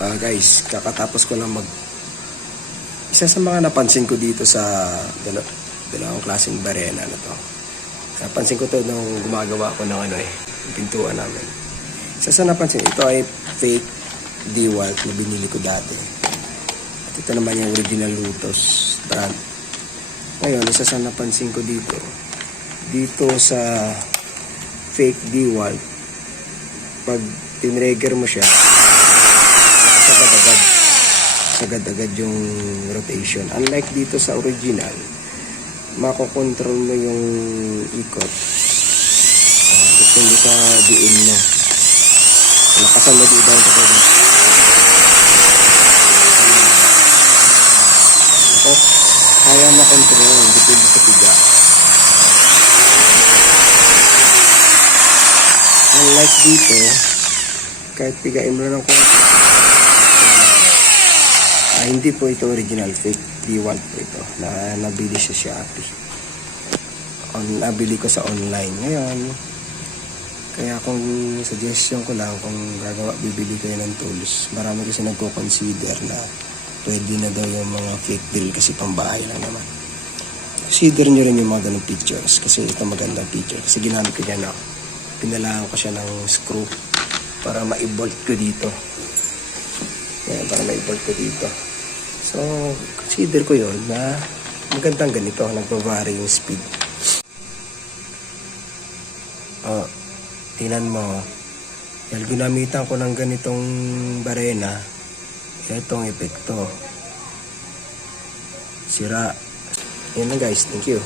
Guys, kakatapos ko lang isa sa mga napansin ko dito sa dalawang klaseng barena na to. Napansin ko to nung gumagawa ko ng yung pintuan namin. Isa sa napansin, ito ay fake DeWalt na binili ko dati. At ito naman yung original Lotus brand. Ngayon, isa sa napansin ko dito sa fake DeWalt, pag tinrigger mo siya, agad-agad yung rotation. Unlike dito sa original, makokontrol mo yung ikot. Depende sa diin mo. Lakasan mo dito ang kapag. Kaya makontrol. Depende sa piga. Unlike dito, kahit pigain mo lang ng konti. Hindi po ito original, fake DeWalt po ito na nabili sa Shopee. Nabili ko sa online ngayon. Kaya kung suggestion ko lang, kung bibili kayo ng tools, marami kasi nagko-consider na pwede na daw yung mga fake drill kasi pambahay lang naman. Consider nyo rin yung mga ganong pictures kasi ito magandang picture. Kasi ginamit ko dyan pinalaan ko siya ng screw para ma-bolt ko dito. Yan, para ma-bolt ko dito. So, consider ko yun na magandang ganito, nagpa-vary yung speed. Tingnan mo. Dahil ginamitan ko ng ganitong barena, itong epekto. Sira. Yan lang guys, thank you.